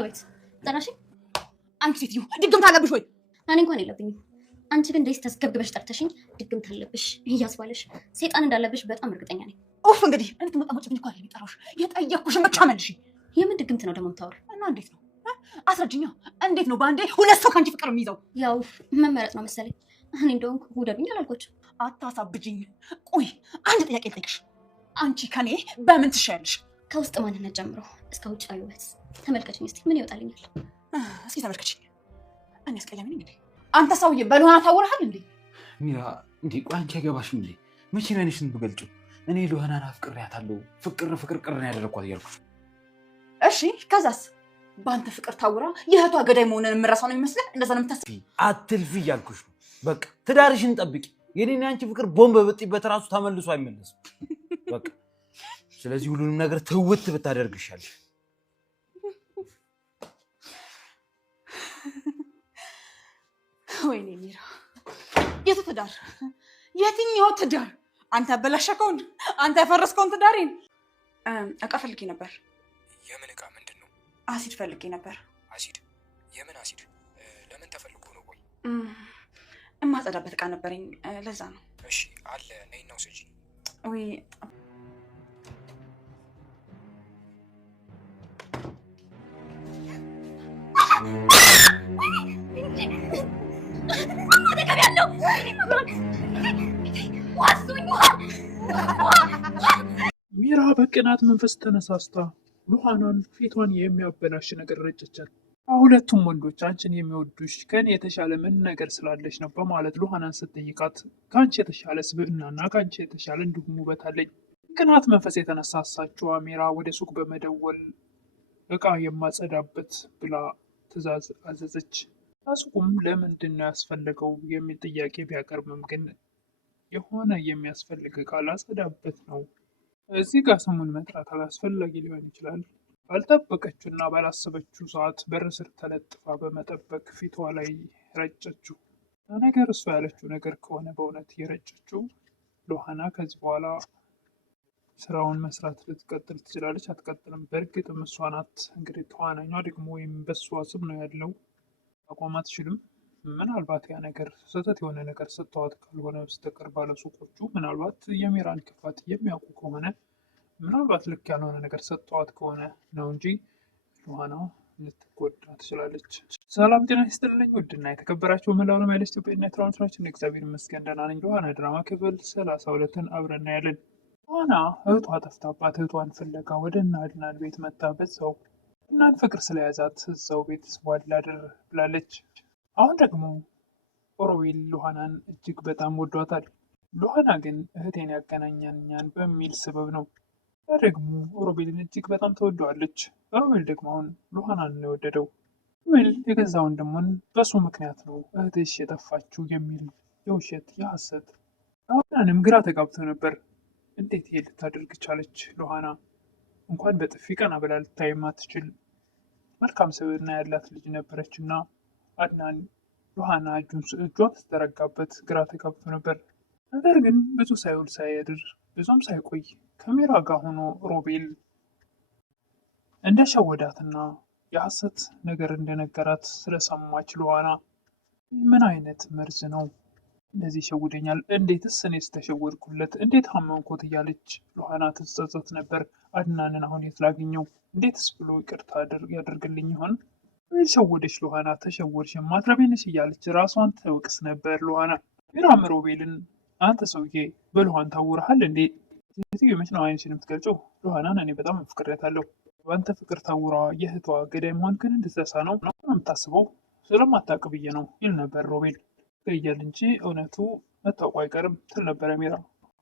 አቤት ጠራሽ? አንቺ ሴትዮ ድግምት አለብሽ ወይ? እኔ እንኳን የለብኝም። አንቺ ግን እንደዚህ ተስገብግበሽ ጠርተሽኝ ድግምት አለብሽ እያስባለሽ ሰይጣን እንዳለብሽ በጣም እርግጠኛ ነኝ። ኡፍ እንግዲህ እንድትመጣመጭብኝ እኮ አይደለም የጠራሁሽ፣ የጠየኩሽን ብቻ መልሺ። የምን ድግምት ነው ደግሞ የምታወሪው? እና እንዴት ነው አስረጅኛ። እንዴት ነው በአንዴ ሁለት ሰው ከአንቺ ፍቅር የሚይዘው? ያው መመረጥ ነው መሰለኝ። እኔ እንደውም ውደዱኝ አላልኳቸው። አታሳብጅኝ። ቆይ አንድ ጥያቄ ልጠይቅሽ። አንቺ ከኔ በምን ትሻያለሽ? ከውስጥ ማንነት ጀምሮ እስከ ውጫዊ ውበት ተመልከችኝ እስቲ ምን ይወጣልኛል? እስኪ ተመልከችኝ። እኔ አስቀያሚ ነኝ እንዴ? አንተ ሰውዬ በልሆና ታወራሃል እንዴ? ሚራ እንዴ ቆይ አንቺ አይገባሽም እንዴ? መቼ ነው እኔሽን ብገልጪው? እኔ ልሆናን አፍቅሬያታለሁ፣ ፍቅር ቅር ያደረኳት እያልኩሽ። እሺ ከዛስ? በአንተ ፍቅር ታውራ የእህቷ ገዳይ መሆንን የምረሳው ነው የሚመስልህ? እንደዛ ነው የምታስቢ? አትልፊ እያልኩሽ ነው። በቃ ትዳርሽን ጠብቂ። የኔና አንቺ ፍቅር ቦምብ በጥይበት ራሱ ተመልሶ አይመለስም። በቃ ስለዚህ ሁሉንም ነገር ትውት ብታደርግ ይሻልሽ። ወይኔ ሚራ፣ የቱ ትዳር? የትኛው ትዳር? አንተ ያበላሸከውን፣ አንተ ያፈረስከውን ትዳሬን። እቃ ፈልጌ ነበር። የምን እቃ? ምንድን ነው? አሲድ ፈልጌ ነበር። አሲድ? የምን አሲድ? ለምን ተፈልጎ ነው? ቆይ እማጸዳበት እቃ ነበረኝ፣ ለዛ ነው። እሺ አለ፣ ነይና ውሰጂ። ወይ ሚራ በቅናት መንፈስ ተነሳስታ ሉሃናን ፊቷን የሚያበላሽ ነገር ረጨቻት። ሁለቱም ወንዶች አንቺን የሚወዱሽ ከኔ የተሻለ ምን ነገር ስላለሽ ነው በማለት ሉሃናን ስትጠይቃት ከአንቺ የተሻለ ስብዕናና ከአንቺ የተሻለ እንዲሁም ውበት አለኝ። ቅናት መንፈስ የተነሳሳችው ሚራ ወደ ሱቅ በመደወል እቃ የማጸዳበት ብላ ትዕዛዝ አዘዘች። ሱቁም ለምንድን ነው ያስፈለገው የሚል ጥያቄ ቢያቀርብም ግን የሆነ የሚያስፈልግ እቃ ላጸዳበት ነው። እዚህ ጋር ስሙን መጥራት አላስፈላጊ ሊሆን ይችላል። ባልጠበቀችውና ባላሰበችው ሰዓት በር ስር ተለጥፋ በመጠበቅ ፊቷ ላይ ረጨችው። ነገር እሷ ያለችው ነገር ከሆነ በእውነት የረጨችው ሉሃና ከዚህ በኋላ ስራውን መስራት ልትቀጥል ትችላለች። አትቀጥልም። በእርግጥም እሷ ናት እንግዲህ ተዋናኟ ደግሞ ወይም በሷ ስም ነው ያለው። አቋም አትችልም። ምናልባት ያ ነገር ስህተት የሆነ ነገር ስተዋት ካልሆነ በስተቀር ባለሱቆቹ ምናልባት የሚራን ክፋት የሚያውቁ ከሆነ ምናልባት ልክ ያልሆነ ነገር ሰጥተዋት ከሆነ ነው እንጂ ሉሃና ልትጎዳ ትችላለች። ሰላም ጤና ይስጥልኝ ውድና የተከበራችሁ መላው ዓለም ያለ ኢትዮጵያና ኤርትራውያን እግዚአብሔር ይመስገን ደህና ነኝ። ሉሃና ድራማ ክፍል 32ን አብረን እናያለን። ሉሃና እህቷ ጠፍታባት እህቷን ፍለጋ ወደ እነ አድናን ቤት መጣ። በዛው እናን ፍቅር ስለያዛት እዛው ቤት ዋላድር ብላለች። አሁን ደግሞ ሮቤል ሉሃናን እጅግ በጣም ወዷታል። ሉሃና ግን እህቴን ያገናኛኛን በሚል ስበብ ነው። ደግሞ ሮቤልን እጅግ በጣም ተወደዋለች። ሮቤል ደግሞ አሁን ሉሃናን ነው የወደደው። ሮቤል የገዛ ወንድሙን በሱ ምክንያት ነው እህትሽ የጠፋችው የሚል የውሸት የሐሰት ሉሃናንም ግራ ተጋብተው ነበር። እንዴት ይሄ ልታደርግ ቻለች? ሉሃና እንኳን በጥፊ ቀና ብላ ልታይም አትችል መልካም ስብዕና ያላት ልጅ ነበረች እና አድናን ሉሃና እጇን ስትዘረጋበት ግራ ተጋብቶ ነበር። ነገር ግን ብዙ ሳይውል ሳያድር ብዙም ሳይቆይ ከሚራ ጋር ሆኖ ሮቤል እንደሸወዳትና የሐሰት ነገር እንደነገራት ስለሰማች ሉሃና ምን አይነት መርዝ ነው እንደዚህ ይሸውደኛል? እንዴትስ እኔስ ተሸወድኩለት? እንዴት አመንኩት? እያለች ሉሃና ትጸጸት ነበር። አድናንን አሁን የት ላገኘው? እንዴትስ ብሎ ይቅርታ ያደርግልኝ ይሆን? ሸወደች ሉሃና፣ ተሸወድሽ ማትረቤንሽ እያለች ራሷን ትወቅስ ነበር ሉሃና። ሚራም ሮቤልን አንተ ሰውዬ በሉሃን ታውረሃል እንዴ? ሴትዮ መች ነው አይንሽን የምትገልጨው? ሉሃናን እኔ በጣም አፍቅሬያታለሁ። በአንተ ፍቅር ታውራ የእህቷ ገዳይ መሆን ግን እንድትረሳ ነው የምታስበው? ስለማታውቅ ብዬ ነው ይል ነበር ሮቤል። እያል እንጂ እውነቱ መታወቁ አይቀርም ትል ነበረ ሚራ።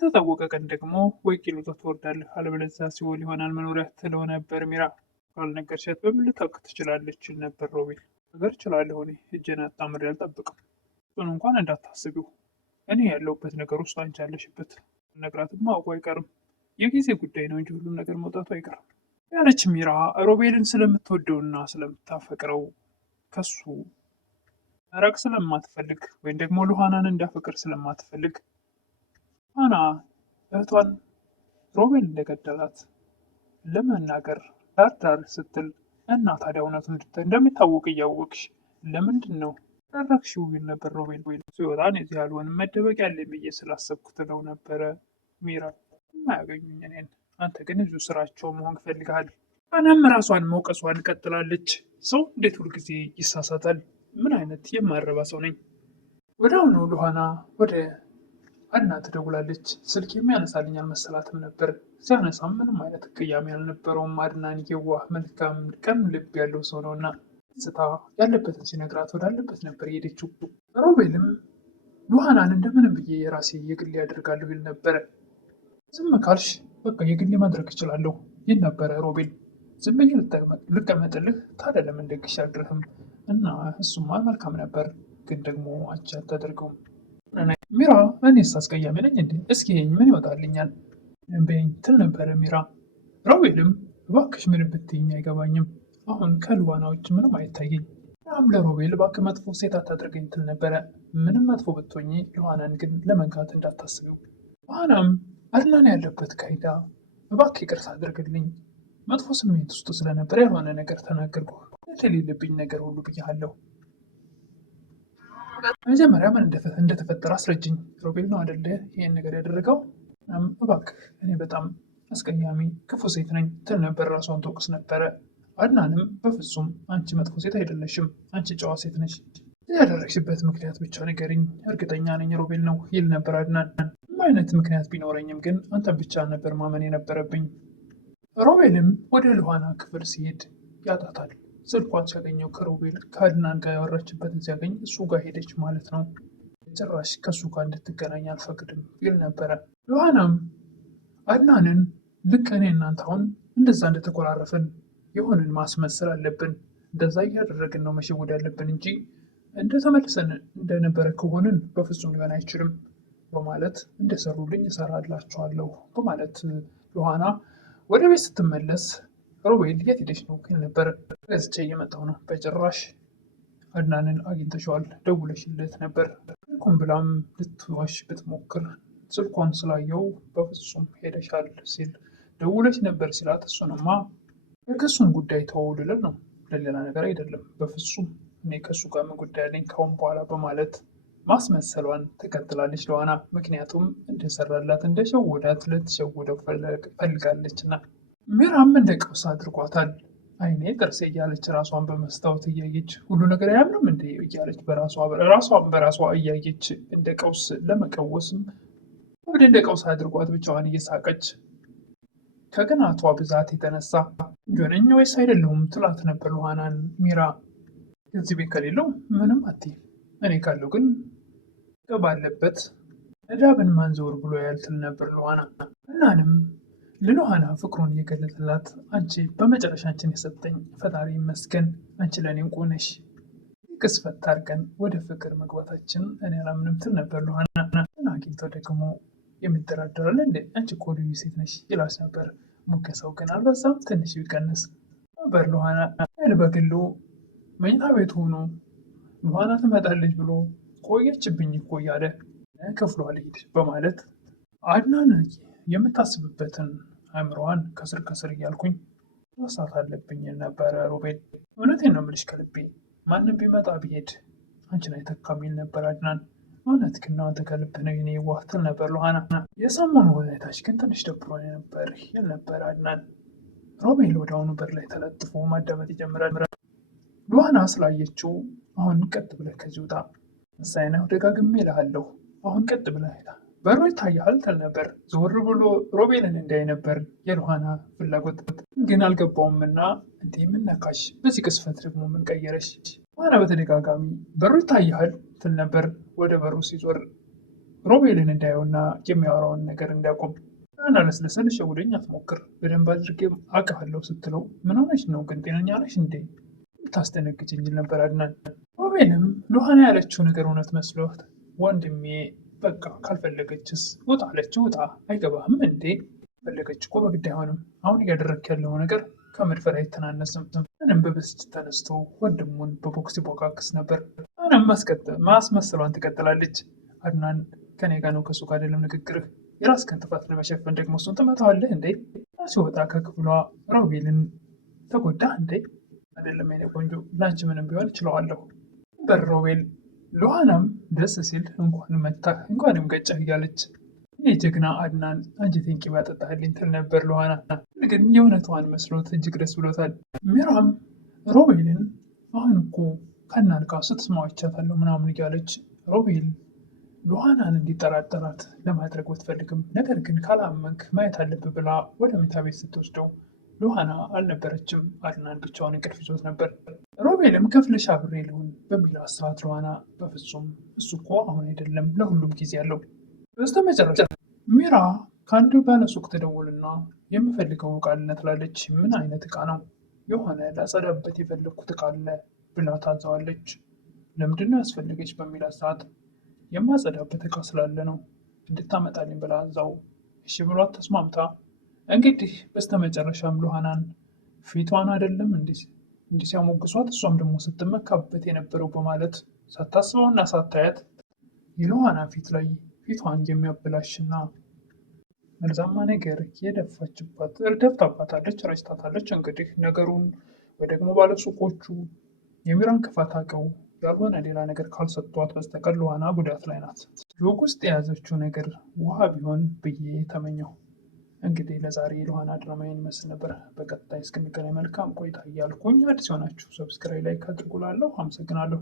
ተታወቀ ቀን ደግሞ ወይ ቂል ይዞ ትወርዳለህ አለበለዚያ ሲኦል ይሆናል መኖሪያ ትለው ነበር ሚራ። ካልነገርሻት በምን ልታውቅ ትችላለች ይል ነበር ሮቤል። ነገር እችላለሁ እኔ እጄን አጣምሬ አልጠብቅም። እሱን እንኳን እንዳታስቢው እኔ ያለሁበት ነገር ውስጥ አንቺ ያለሽበት ነግራትም ማወቁ አይቀርም። የጊዜ ጉዳይ ነው እንጂ ሁሉም ነገር መውጣቱ አይቀርም ያለች ሚራ ሮቤልን ስለምትወደውና ስለምታፈቅረው ከሱ መራቅ ስለማትፈልግ ወይም ደግሞ ሉሃናን እንዳፈቅር ስለማትፈልግ ሉሃና እህቷን ሮቤል እንደገደላት ለመናገር ዳር ዳር ስትል እና ታዲያ እውነቱን እንደሚታወቅ እያወቅሽ ለምንድን ነው ያደረግሽው? ይል ነበር ሮቤል። ሲወጣ እዚህ አልሆንም መደበቂያ ያለኝ ብዬ ስላሰብኩት ነው ነበረ። ሚራ የማያገኙኝ እኔን፣ አንተ ግን ብዙ ስራቸው መሆን ፈልገሃል። እናም ራሷን መውቀሷን ቀጥላለች። ሰው እንዴት ሁልጊዜ ይሳሳታል? ምን አይነት የማረባ ሰው ነኝ? ወደ አሁኑ ሉሃና ወደ አድና ትደውላለች። ስልክ የሚያነሳልኝ አልመሰላትም ነበር። ሲያነሳም ምንም አይነት ቅያሜ አልነበረውም። አድናን የዋህ መልካም ቀን ልብ ያለው ሰው ነውና ስታ ያለበትን ሲነግራት ወዳለበት ነበር የሄደችው። ሮቤልም ሉሃናን እንደምንም ብዬ የራሴ የግሌ ያደርጋለሁ ይል ነበረ። ዝም ካልሽ በቃ የግሌ ማድረግ እችላለሁ ይል ነበረ ሮቤል። ዝም ብዬ ልቀመጥልህ ታዲያ ለምን ደግሽ አልድርህም? እና እሱማ መልካም ነበር፣ ግን ደግሞ አንቺ አታደርገውም። ሚራ እኔስ አስቀያሚ ነኝ እንዴ? እስኪ ምን ይወጣልኛል በይኝ ትል ነበረ ሚራ። ሮቤልም እባክሽ ምን ብትይኝ አይገባኝም፣ አሁን ከሉሃና ውጭ ምንም አይታየኝ። ያም ለሮቤል እባክህ መጥፎ ሴት አታድርገኝ ትል ነበረ። ምንም መጥፎ ብትሆኚ ሉሃናን ግን ለመንካት እንዳታስቢው። ሉሃናም አድናን ያለበት ካይዳ እባክህ ይቅርታ አድርግልኝ፣ መጥፎ ስሜት ውስጥ ስለነበር ያልሆነ ነገር ተናገርኩ፣ የሌለብኝ ነገር ሁሉ ብያለሁ። መጀመሪያ ምን እንደተፈጠረ አስረጅኝ። ሮቤል ነው አደለ ይህን ነገር ያደረገው? እባክህ እኔ በጣም አስቀያሚ ክፉ ሴት ነኝ ትል ነበር። ራሷን ተወቅስ ነበረ። አድናንም በፍጹም አንቺ መጥፎ ሴት አይደለሽም፣ አንቺ ጨዋ ሴት ነሽ፣ ያደረግሽበት ምክንያት ብቻ ንገሪኝ፣ እርግጠኛ ነኝ ሮቤል ነው ይል ነበር አድናን። ምንም አይነት ምክንያት ቢኖረኝም ግን አንተን ብቻ ነበር ማመን የነበረብኝ። ሮቤልም ወደ ሉሃና ክፍል ሲሄድ ያጣታል። ስልኳን ሲያገኘው ከሮቤል ከአድናን ጋር ያወራችበትን ሲያገኝ እሱ ጋር ሄደች ማለት ነው። ጭራሽ ከእሱ ጋር እንድትገናኝ አልፈቅድም ይል ነበረ። ሉሃናም አድናንን ልክ እኔ እናንተ አሁን እንደዛ እንደተኮራረፍን የሆንን ማስመሰል አለብን፣ እንደዛ እያደረግን ነው መሸወድ ያለብን እንጂ እንደተመልሰን እንደነበረ ከሆንን በፍጹም ሊሆን አይችልም በማለት እንደሰሩልኝ እሰራላቸዋለሁ በማለት ሉሃና ወደ ቤት ስትመለስ ሮቤል የት ሄደሽ ነው ግን ነበር። ገዝቼ እየመጣሁ ነው። በጭራሽ አድናንን አግኝተሽዋል? ደውለሽለት ነበር? ስልኩን ብላም ልትዋሽ ብትሞክር ስልኳን ስላየው በፍጹም ሄደሻል ሲል ደውለሽ ነበር ሲላት፣ እሱንማ የክሱን ጉዳይ ተወው ልል ነው፣ ለሌላ ነገር አይደለም። በፍጹም እኔ ከሱ ጋር ምን ጉዳይ አለኝ ካሁን በኋላ በማለት ማስመሰሏን ትቀጥላለች ሉሃና። ምክንያቱም እንደሰራላት እንደሸወዳት ልትሸውደው ፈልጋለችና። ሚራም እንደ ቀውስ አድርጓታል። አይኔ ጥርሴ እያለች ራሷን በመስታወት እያየች ሁሉ ነገር አያምንም እንደ እያለች ራሷን በራሷ እያየች እንደ ቀውስ ለመቀወስም ወደ እንደ ቀውስ አድርጓት ብቻዋን እየሳቀች ከቅናቷ ብዛት የተነሳ እንጆነኝ ወይስ አይደለሁም ትላት ነበር ሉሃናን ሚራ። እዚህ ቤት ከሌለው ምንም አትይም፣ እኔ ካለው ግን ባለበት እዳብን ማንዘውር ብሎ ያልትል ነበር ሉሃና። እናንም ለሉሃና ፍቅሩን እየገለጸላት አንቺ በመጨረሻ አንቺን የሰጠኝ ፈጣሪ ይመስገን፣ አንቺ ለእኔ እንቁ ነሽ፣ ቅስፈት አድርገን ወደ ፍቅር መግባታችን እኔ አላምንም ትል ነበር ሉሃና። አግኝተው ደግሞ የሚደራደራል እንዴ አንቺ እኮ ልዩ ሴት ነሽ ይላስ ነበር። ሙገሳው ግን አልበዛም? ትንሽ ቢቀንስ ነበር ሉሃና። በግሉ መኝታ ቤት ሆኖ ሉሃና ትመጣለች ብሎ ቆየችብኝ እኮ እያለ ክፍሏ ልሂድ በማለት አድናን የምታስብበትን አእምሮዋን ከስር ከስር እያልኩኝ ማሳት አለብኝ ነበረ ሮቤል። እውነቴን ነው የምልሽ ከልቤ፣ ማንም ቢመጣ ቢሄድ አንቺን አይተካም ይል ነበር አድናን። እውነት ግን አንተ ከልብህ ነው የኔ የዋህ ትል ነበር ሉሃና። የሰሞኑ ሁኔታች ግን ትንሽ ደብሮኝ ነበር ይል ነበር አድናን። ሮቤል ወደ አሁኑ በር ላይ ተለጥፎ ማዳመጥ ይጀምራል። ሉሃና ስላየችው አሁን ቀጥ ብለህ ከዚህ ውጣ፣ እሳይነህ ደጋግሜ እልሃለሁ፣ አሁን ቀጥ ብለህ ሄዳ በሩ ይታያል ትል ነበር። ዞር ብሎ ሮቤልን እንዳይ ነበር የሉሃና ፍላጎት፣ ግን አልገባውምና እንዴ ምን ነካሽ? በዚህ ቅስፈት ደግሞ ምን ቀየረሽ? ሉሃና በተደጋጋሚ በሩ ይታያል ትል ነበር። ወደ በሩ ሲዞር ሮቤልን እንዳየውና የሚያወራውን ነገር እንዲያቆም አለስለሰ ልሸውደኝ አትሞክር፣ በደንብ አድርጌ አውቃለሁ ስትለው ምን ሆነች ነው ግን ጤነኛ ነሽ እንዴ ታስደነግጭኝ ነበር አድናን። ሮቤልም ሉሃና ያለችው ነገር እውነት መስሎት ወንድሜ በቃ ካልፈለገችስ ውጣ አለችው። ውጣ አይገባህም እንዴ? ፈለገች እኮ በግድ አይሆንም። አሁን እያደረክ ያለው ነገር ከመድፈር አይተናነስም። ምንም በብስጭት ተነስቶ ወንድሙን በቦክስ ቦካክስ ነበር። አሁንም ማስመሰሏን ትቀጥላለች። አድናን ከኔ ጋር ነው ከሱ ጋር አይደለም ንግግርህ፣ የራስህን ጥፋት ለመሸፈን ደግሞ እሱን ትመታዋለህ እንዴ? ሲወጣ ከክፍሏ ሮቤልን ተጎዳህ እንዴ? አይደለም የኔ ቆንጆ፣ ለአንቺ ምንም ቢሆን እችለዋለሁ ነበር ሮቤል። ሉሃናም ደስ ሲል እንኳን መታህ እንኳንም ገጨህ እያለች እኔ ጀግና አድናን አንጀቴን ቂም ያጠጣህልኝ ትል ነበር ሉሃና። ግን የእውነቷን መስሎት እጅግ ደስ ብሎታል። ሚራም ሮቤልን አሁን እኮ ከእናት ጋር ስትስማው አይቻታለሁ ምናምን እያለች ሮቤል ሉሃናን እንዲጠራጠራት ለማድረግ ብትፈልግም ነገር ግን ካላመንክ ማየት አለብህ ብላ ወደ መኝታ ቤት ስትወስደው ሉሃና አልነበረችም። አድናን ብቻውን እንቅልፍ ይዞት ነበር። ሮቤልም ክፍልሽ አብሬ ልሁን በሚላት ሰዓት ሉሃና በፍጹም እሱ እኮ አሁን አይደለም ለሁሉም ጊዜ አለው። በስተመጨረሻ ሚራ ከአንዱ ባለሱቅ ትደውልና የምፈልገው ዕቃ አለ ትላለች። ምን አይነት ዕቃ ነው? የሆነ ላጸዳበት የፈለግኩት ዕቃ አለ ብላ ታዘዋለች። ለምንድን ነው ያስፈለገች በሚላት ሰዓት የማጸዳበት ዕቃ ስላለ ነው እንድታመጣልኝ ብላ እዛው እሺ ብሏት ተስማምታ እንግዲህ በስተመጨረሻም ሉሃናን ፊቷን አይደለም እንዲህ ሲያሞግሷት እሷም ደግሞ ስትመካበት የነበረው በማለት ሳታስበውና ሳታያት የሉሃና ፊት ላይ ፊቷን የሚያበላሽና መርዛማ ነገር የደፋችባት ደፍታባታለች፣ ረጭታታለች። እንግዲህ ነገሩን ወይ ደግሞ ባለሱቆቹ የሚራን ክፋት አውቀው ያልሆነ ሌላ ነገር ካልሰጧት በስተቀር ሉሃና ጉዳት ላይ ናት። ጆግ ውስጥ የያዘችው ነገር ውሃ ቢሆን ብዬ ተመኘው። እንግዲህ ለዛሬ ሉሃና ድራማ ይመስል ነበር። በቀጣይ እስክንገናኝ መልካም ቆይታ እያልኩኝ አዲስ የሆናችሁ ሰብስክራይብ፣ ላይክ አድርጉላለሁ። አመሰግናለሁ።